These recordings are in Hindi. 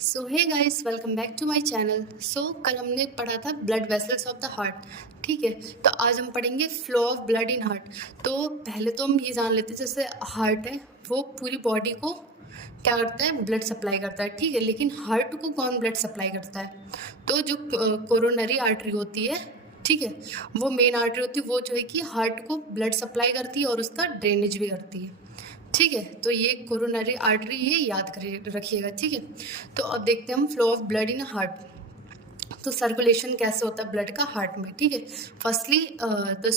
So hey guys, welcome back to my channel. कल हमने पढ़ा था blood vessels of the heart. ठीक है, तो आज हम पढ़ेंगे flow of blood in heart. तो पहले तो हम ये जान लेते हैं, जैसे हार्ट है वो पूरी बॉडी को क्या करता है, ब्लड सप्लाई करता है। ठीक है, लेकिन हार्ट को कौन ब्लड सप्लाई करता है? तो जो कोरोनरी आर्टरी होती है, ठीक है, वो मेन आर्टरी होती है, वो जो है कि हार्ट को ब्लड सप्लाई करती है और उसका ड्रेनेज भी करती है। ठीक है, तो ये कोरोनरी आर्टरी, ये याद करिए, रखिएगा। ठीक है, तो अब देखते हैं हम flow of blood in heart. तो सर्कुलेशन कैसे होता है ब्लड का हार्ट में? ठीक है, फर्स्टली द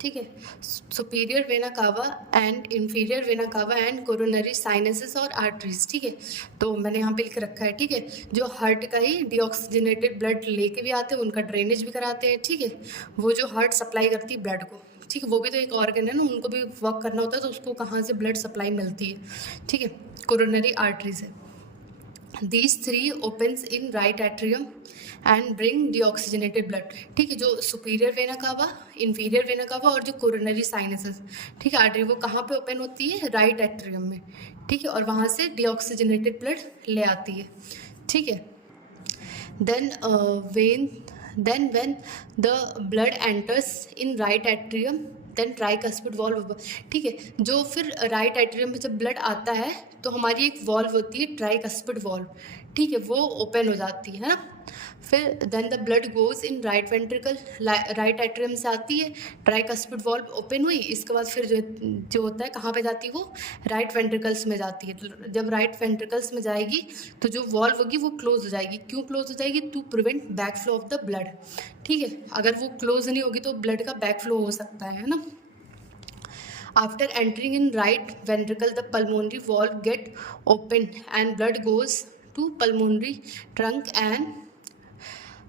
ठीक है, superior vena cava and inferior vena cava and coronary sinuses और आर्टरीज। ठीक है, तो मैंने यहाँ पे लिख रखा है। ठीक है, जो हार्ट का ही डीऑक्सीजनेटेड ब्लड लेके भी आते हैं, उनका ड्रेनेज भी कराते हैं। ठीक है, वो जो हार्ट सप्लाई करती है ब्लड को, ठीक है, वो भी तो एक ऑर्गन है ना, उनको भी वर्क करना होता है, तो उसको कहाँ से ब्लड सप्लाई मिलती है? ठीक है, कोरोनरी आर्टरीज है। These three opens in right atrium and bring deoxygenated blood। ठीक है, जो superior vena cava, inferior vena cava और जो कोरोनरी साइनसेस, ठीक है, आर्टरी, वो कहाँ पे ओपन होती है? राइट एट्रियम में। ठीक है, और वहाँ से डीऑक्सीजनेटेड ब्लड ले आती है। ठीक है, then when the blood enters in right atrium, then tricuspid valve। ठीक है, जो फिर राइट एट्रियम में जब ब्लड आता है तो हमारी एक वॉल्व होती है, ट्राइकस्पिड वॉल्व। ठीक है, वो ओपन हो जाती है ना। फिर then the blood goes in right ventricle, right atrium से आती है, ट्राइकस्पिड वॉल्व ओपन हुई, इसके बाद फिर जो होता है कहाँ पे जाती है? वो राइट वेंट्रिकल्स में जाती है। तो जब राइट वेंट्रिकल्स में जाएगी तो जो वॉल्व होगी वो क्लोज हो जाएगी। क्यों क्लोज हो जाएगी? To prevent back flow of the blood. ठीक है, अगर वो क्लोज नहीं होगी तो ब्लड का बैक फ्लो हो सकता है ना। After entering in right ventricle, the pulmonary valve get opened and blood goes to pulmonary trunk and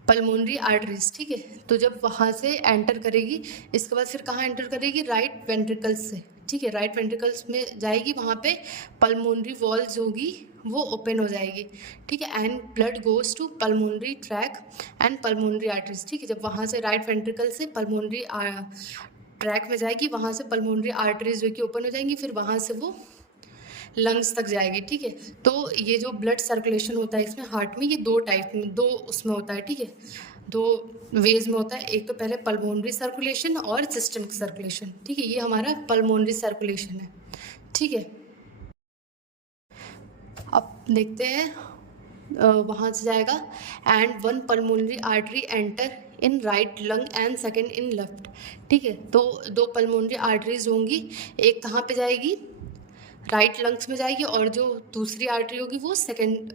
pulmonary arteries. ठीक है, तो जब वहाँ से एंटर करेगी, इसके बाद फिर कहाँ एंटर करेगी? राइट वेंट्रिकल्स से। ठीक है, राइट वेंट्रिकल्स में जाएगी, वहाँ पे पल्मोनरी वॉल्स होगी, वो ओपन हो जाएगी। ठीक है, and blood goes to pulmonary track and pulmonary arteries. ठीक है, जब वहाँ से राइट वेंट्रिकल से पल्मोनरी ट्रैक में जाएगी, वहाँ से पल्मोनरी आर्टरीज जो कि ओपन हो जाएंगी, फिर वहाँ से वो लंग्स तक जाएगी। ठीक है, तो ये जो ब्लड सर्कुलेशन होता है इसमें हार्ट में, ये दो टाइप में, दो उसमें होता है। ठीक है, दो वेज में होता है। एक तो पहले पल्मोनरी सर्कुलेशन और सिस्टमिक सर्कुलेशन। ठीक है, ये हमारा पल्मोनरी सर्कुलेशन है। ठीक है, अब देखते हैं वहाँ से जाएगा, and one pulmonary artery enter in right lung and second in left. ठीक है, तो दो पल्मोनरी आर्टरीज होंगी, एक कहाँ पे जाएगी? राइट लंग्स में जाएगी, और जो दूसरी आर्टरी होगी वो सेकेंड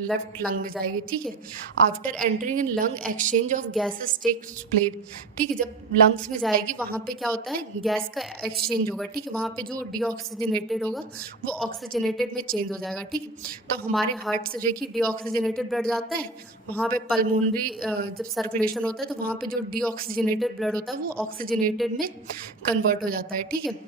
लेफ्ट लंग में जाएगी। ठीक है, after entering in lung exchange of gases takes place. ठीक है, जब लंग्स में जाएगी वहाँ पे क्या होता है? गैस का एक्सचेंज होगा। ठीक है, वहाँ पे जो डीऑक्सीजनेटेड होगा वो ऑक्सीजनेटेड में चेंज हो जाएगा। ठीक है, तो हमारे हार्ट से जो कि डीऑक्सीजनेटेड ब्लड जाता है, वहाँ पे पल्मोनरी जब सर्कुलेशन होता है तो वहाँ पे जो डीऑक्सीजनेटेड ब्लड होता है वो ऑक्सीजनेटेड में कन्वर्ट हो जाता है। ठीक है,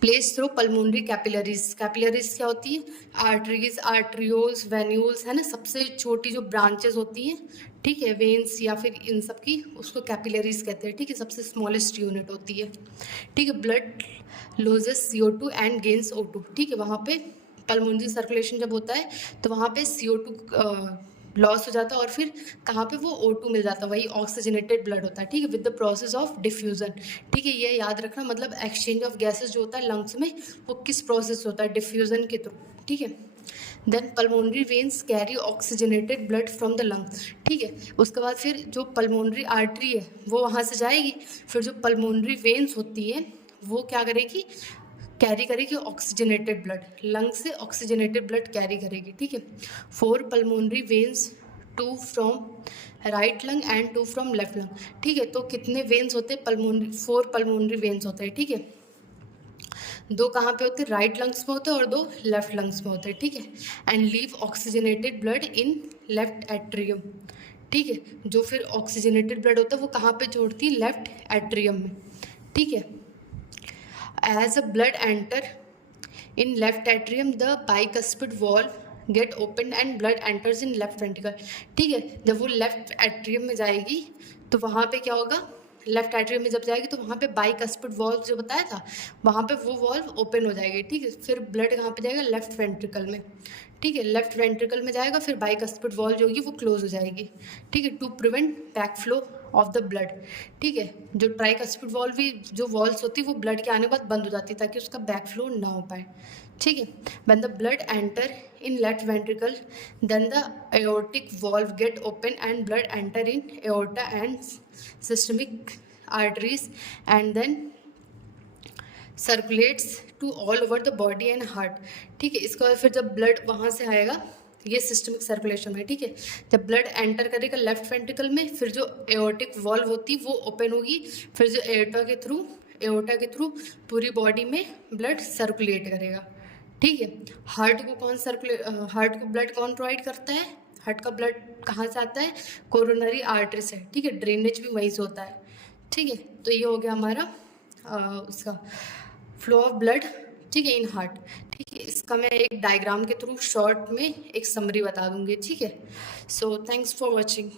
place through pulmonary capillaries. Capillaries क्या होती है? आर्टरीज, आर्ट्रियोल्स, वेन्यूल्स, है ना, सबसे छोटी जो ब्रांचेस होती हैं, ठीक है, वेन्स या फिर इन सब की, उसको कैपिलरीज कहते हैं। ठीक है, सबसे स्मॉलेस्ट यूनिट होती है। ठीक है, blood loses CO2 and gains O2। ठीक है, वहाँ पे पल्मोनरी सर्कुलेशन जब होता है तो वहाँ पे CO2 लॉस हो जाता है, और फिर कहाँ पे? वो O2 मिल जाता है, वही ऑक्सीजनेटेड ब्लड होता है। ठीक है, with the process of diffusion. ठीक है, ये याद रखना, मतलब एक्सचेंज ऑफ गैसेस जो होता है लंग्स में, वो किस प्रोसेस होता है? डिफ्यूजन के थ्रू। ठीक है, then pulmonary veins carry oxygenated blood from the lungs. ठीक है, उसके बाद फिर जो पल्मोनरी आर्टरी है वो वहाँ से जाएगी, फिर जो पल्मोनरी वेन्स होती है वो क्या करेगी? कैरी करेगी ऑक्सीजनेटेड ब्लड, लंग से ऑक्सीजनेटेड ब्लड कैरी करेगी। ठीक है, 4 pulmonary veins, 2 from right lung and 2 from left lung. ठीक है, तो कितने वेन्स होते हैं? पल्मोनरी 4 पल्मोनरी वेन्स होते हैं। ठीक है, 2 कहाँ पे होते हैं? राइट लंग्स में होते हैं, और 2 लेफ्ट लंग्स में होते हैं। ठीक है, and leave oxygenated blood in left atrium. ठीक है, जो फिर ऑक्सीजनेटेड ब्लड होता है वो कहाँ पे छोड़ती है? लेफ्ट एट्रियम में। ठीक है, as a blood enter in left atrium, the bicuspid valve get opened and blood enters in left ventricle। ठीक है, जब वो लेफ्ट एट्रियम में जाएगी तो वहाँ पे क्या होगा? लेफ्ट एट्रियम में जब जाएगी तो वहाँ पे बाइकस्पिड वॉल्व जो बताया था, वहाँ पे वो वॉल्व ओपन हो जाएगी। ठीक है, फिर ब्लड कहाँ पे जाएगा? लेफ्ट वेंट्रिकल में। ठीक है, लेफ्ट वेंट्रिकल में जाएगा, फिर बाइकस्पिड वॉल जो होगी वो क्लोज हो जाएगी। ठीक है, to prevent back flow of the blood. ठीक है, जो ट्राइकस्पिड वॉल भी जो वॉल्स होती है वो ब्लड के आने के बाद बंद हो जाती है ताकि उसका बैक फ्लो ना हो पाए। ठीक है, when the blood enter in left ventricle then the aortic valve get open and blood enter in aorta and systemic arteries and then circulates to all over the body and heart. ठीक है, इसके बाद फिर जब ब्लड वहाँ से आएगा, ये सिस्टमिक सर्कुलेशन है। ठीक है, जब ब्लड एंटर करेगा लेफ्ट वेंट्रिकल में, फिर जो एओर्टिक वॉल्व होती वो ओपन होगी, फिर जो एओर्टा के थ्रू पूरी बॉडी में ब्लड सर्कुलेट करेगा। ठीक है, हार्ट को ब्लड कौन प्रोवाइड करता है? हार्ट का ब्लड कहाँ से आता है? कोरोनरी आर्टरी से। ठीक है, ड्रेनेज भी वहीं से होता है। ठीक है, तो ये हो गया हमारा उसका फ्लो ऑफ ब्लड। ठीक है, इन हार्ट। ठीक है, इसका मैं एक डायग्राम के थ्रू शॉर्ट में एक समरी बता दूंगी। ठीक है, सो थैंक्स फॉर वॉचिंग।